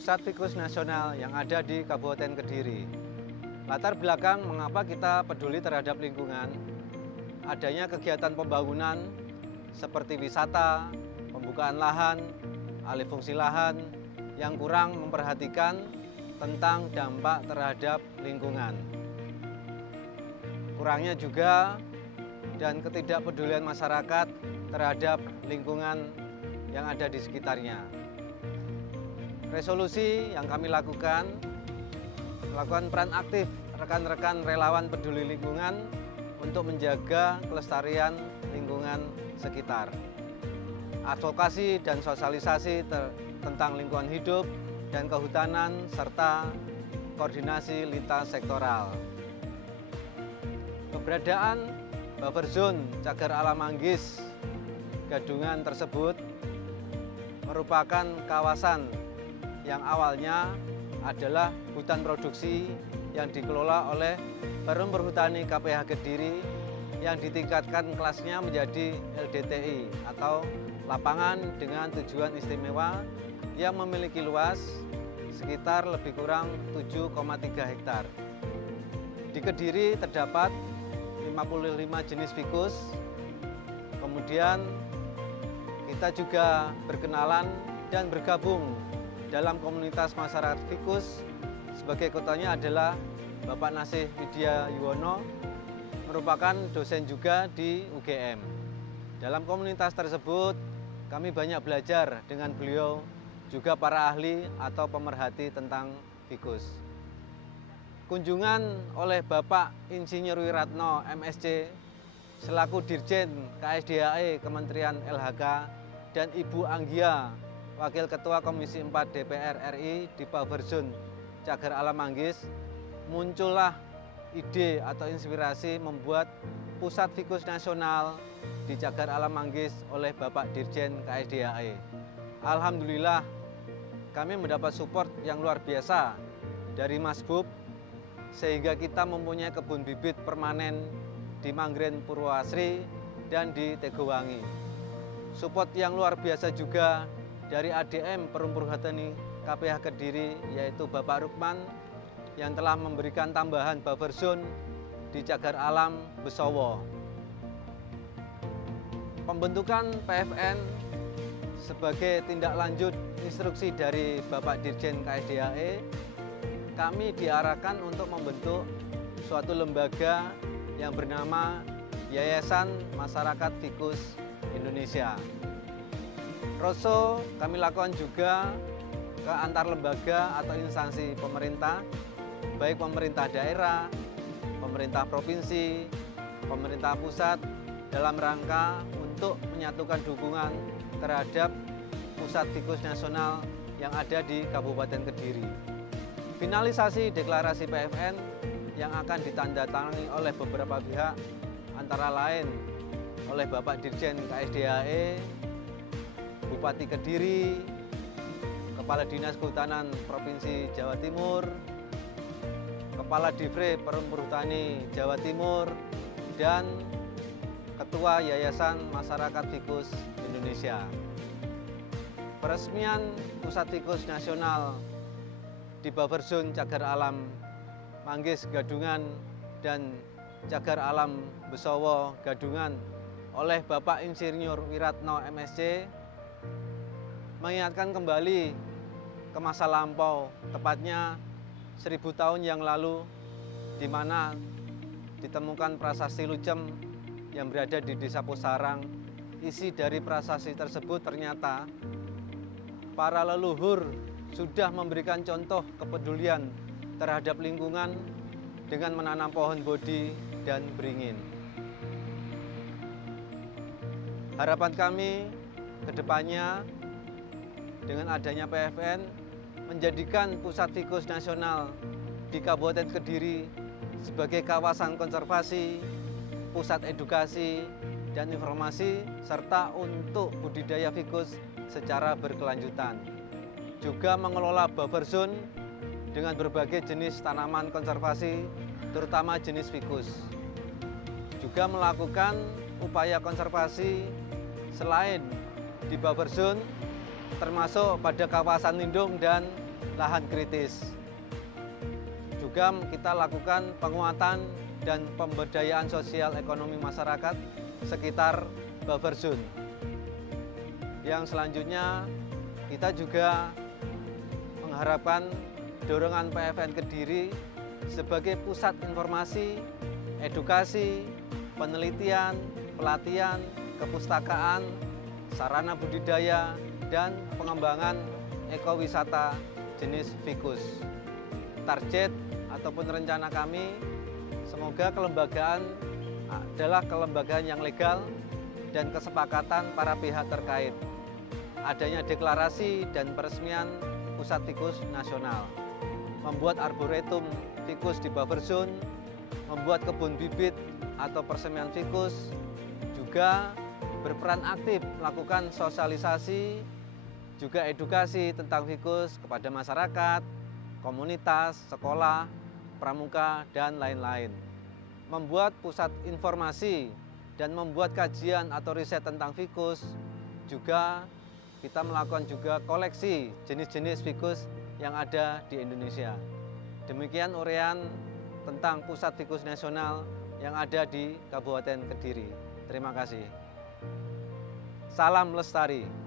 Pusat Fikus Nasional yang ada di Kabupaten Kediri. Latar belakang mengapa kita peduli terhadap lingkungan, adanya kegiatan pembangunan seperti wisata, pembukaan lahan, alih fungsi lahan yang kurang memperhatikan tentang dampak terhadap lingkungan. Kurangnya juga dan ketidakpedulian masyarakat terhadap lingkungan yang ada di sekitarnya. Resolusi yang kami lakukan, melakukan peran aktif rekan-rekan relawan peduli lingkungan untuk menjaga kelestarian lingkungan sekitar. Advokasi dan sosialisasi tentang lingkungan hidup dan kehutanan, serta koordinasi lintas sektoral. Keberadaan buffer zone Cagar Alam Manggis Gadungan tersebut merupakan kawasan yang awalnya adalah hutan produksi yang dikelola oleh Perum Perhutani KPH Kediri yang ditingkatkan kelasnya menjadi LDTI atau lapangan dengan tujuan istimewa yang memiliki luas sekitar lebih kurang 7,3 hektar. Di Kediri terdapat 55 jenis fikus. Kemudian kita juga berkenalan dan bergabung dalam komunitas masyarakat fikus. Sebagai ketuanya adalah Bapak Nasih Widya Yuwono, merupakan dosen juga di UGM. Dalam komunitas tersebut kami banyak belajar dengan beliau, juga para ahli atau pemerhati tentang fikus. Kunjungan oleh Bapak Insinyur Wiratno MSc selaku Dirjen KSDAE Kementerian LHK dan Ibu Anggia Wakil Ketua Komisi 4 DPR RI di Buffer Zone Cagar Alam Manggis, muncullah ide atau inspirasi membuat Pusat Fikus Nasional di Cagar Alam Manggis oleh Bapak Dirjen KSDAE. Alhamdulillah kami mendapat support yang luar biasa dari Mas Bub, sehingga kita mempunyai kebun bibit permanen di Manggren Purwoasri dan di Tegowangi. Support yang luar biasa juga dari ADM Perum Perhutani KPH Kediri, yaitu Bapak Rukman, yang telah memberikan tambahan buffer zone di Cagar Alam Besowo. Pembentukan PFN sebagai tindak lanjut instruksi dari Bapak Dirjen KSDAE, kami diarahkan untuk membentuk suatu lembaga yang bernama Yayasan Masyarakat Fikus Indonesia. Roadshow kami lakukan juga ke antar lembaga atau instansi pemerintah, baik pemerintah daerah, pemerintah provinsi, pemerintah pusat, dalam rangka untuk menyatukan dukungan terhadap Pusat Fikus Nasional yang ada di Kabupaten Kediri. Finalisasi deklarasi PFN yang akan ditandatangani oleh beberapa pihak, antara lain oleh Bapak Dirjen KSDAE, Bupati Kediri, Kepala Dinas Kehutanan Provinsi Jawa Timur, Kepala Divre Perum Perhutani Jawa Timur, dan Ketua Yayasan Masyarakat Fikus Indonesia. Peresmian Pusat Fikus Nasional di Buffer Zone Cagar Alam Manggis Gadungan dan Cagar Alam Besowo Gadungan oleh Bapak Insinyur Wiratno MSc mengingatkan kembali ke masa lampau, tepatnya 1000 tahun yang lalu, di mana ditemukan prasasti Lucem yang berada di Desa Posarang. Isi dari prasasti tersebut ternyata para leluhur sudah memberikan contoh kepedulian terhadap lingkungan dengan menanam pohon bodi dan beringin. Harapan kami ke depannya dengan adanya PFN menjadikan Pusat Fikus Nasional di Kabupaten Kediri sebagai kawasan konservasi, pusat edukasi dan informasi, serta untuk budidaya fikus secara berkelanjutan. Juga mengelola buffer zone dengan berbagai jenis tanaman konservasi, terutama jenis fikus. Juga melakukan upaya konservasi selain di buffer zone, termasuk pada kawasan lindung dan lahan kritis. Juga kita lakukan penguatan dan pemberdayaan sosial ekonomi masyarakat sekitar buffer zone. Yang selanjutnya kita juga mengharapkan dorongan PFN Kediri sebagai pusat informasi, edukasi, penelitian, pelatihan, kepustakaan, sarana budidaya, dan pengembangan ekowisata jenis ficus. Target ataupun rencana kami, semoga kelembagaan adalah kelembagaan yang legal dan kesepakatan para pihak terkait. Adanya deklarasi dan peresmian Pusat Ficus Nasional, membuat arboretum ficus di buffer zone, membuat kebun bibit atau persemian ficus, juga berperan aktif melakukan sosialisasi, juga edukasi tentang ficus kepada masyarakat, komunitas, sekolah, pramuka, dan lain-lain. Membuat pusat informasi dan membuat kajian atau riset tentang ficus, juga kita melakukan juga koleksi jenis-jenis ficus yang ada di Indonesia. Demikian uraian tentang Pusat Ficus Nasional yang ada di Kabupaten Kediri. Terima kasih. Salam lestari.